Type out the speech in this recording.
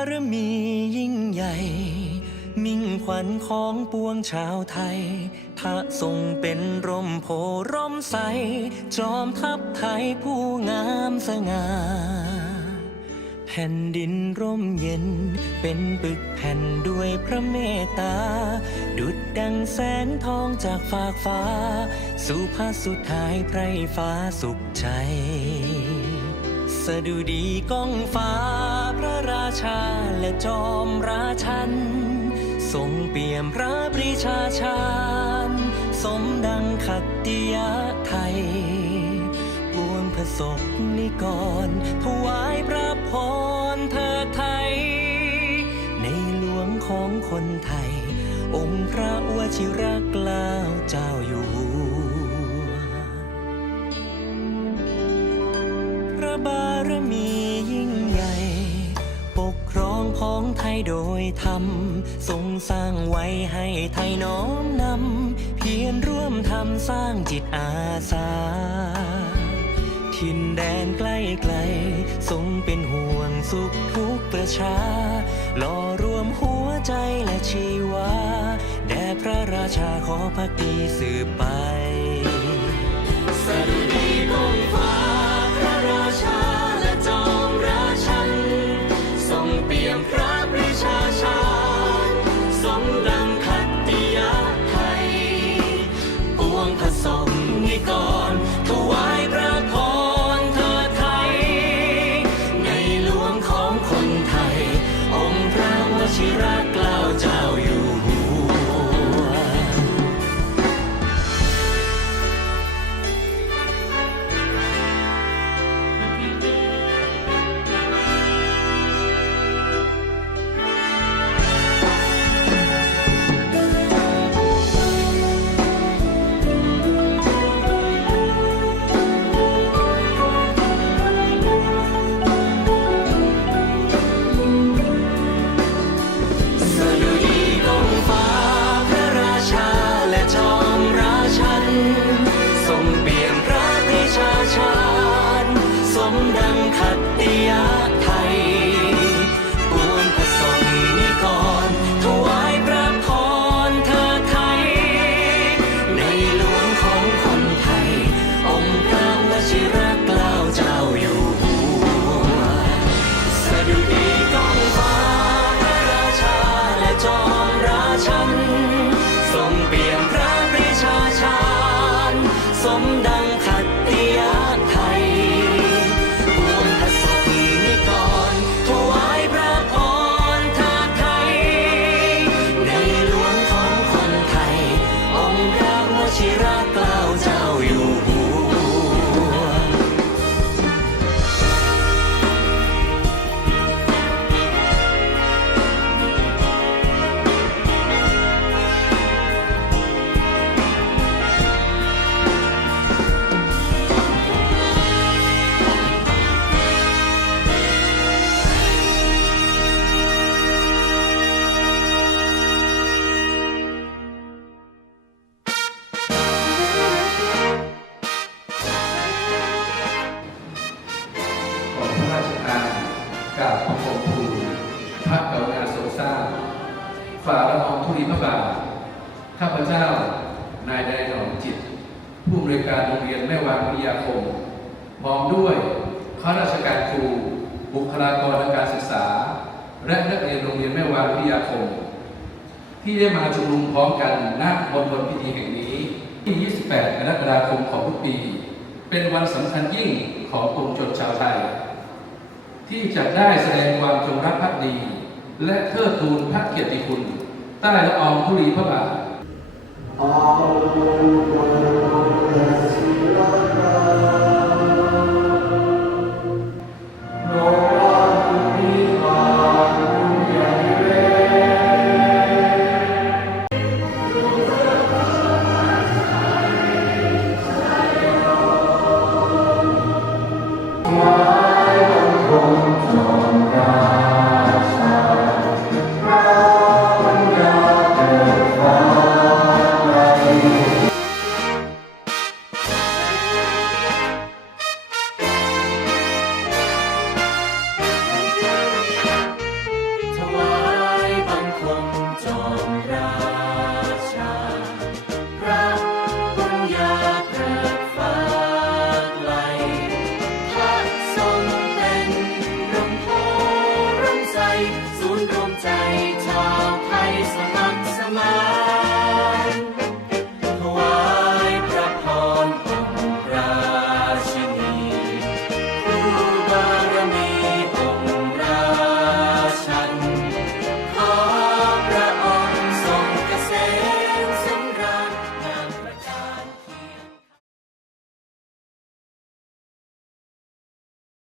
ระบารมียิ่งใหญ่ มิ่งขวัญของปวงชาวไทย พระทรงเป็นร่มโพร่มใส จอมทัพไทยผู้งามสง่าแผ่นดินร่มเย็น เป็นปึกแผ่นด้วยพระเมตตา ดุดดังแสงทองจากฟากฟ้า สู่พระสุดท้ายไพรฟ้าสุขใจ สดุดีก้องฟ้าพระราชาและจอมราชัน ทรงเปี่ยมพระปรีชาชาญสมดังขัตติยะไทยปวงพระศกนิกร ถวายพระพรเธอไทย ในหลวงของคนไทย องค์พระวชิรเกล้าเจ้าอยู่ บารมียิ่งใหญ่ ปกครองของไทยโดยธรรม ทรงสร้างไว้ให้ไทยน้อมนำ เพียรร่วมทำสร้างจิตอาสาถิ่นแดนใกล้ไกล ทรงเป็นห่วงสุขทุกประชาหล่อรวมหัวใจและชีวา แด่พระราชาขอพักดีสืบไป ฝ่าละอองธุลีพระบาทข้าพเจ้า นายแดงหนอมจิต ผู้อำนวยการโรงเรียนแม่วางวิทยาคม พร้อมด้วยข้าราชการครู บุคลากรทางการศึกษา และนักเรียนโรงเรียนแม่วางวิทยาคม ที่ได้มาชุมนุมพร้อมกันณมณฑลพิธีแห่งนี้ที่ 28 กรกฎาคมของทุกปี เป็นวันสำคัญยิ่งของปวงชนชาวไทย ที่จะได้แสดงความจงรักภักดี และเทิดทูนพระเกียรติคุณ ใต้ละอองธุลีพระบาท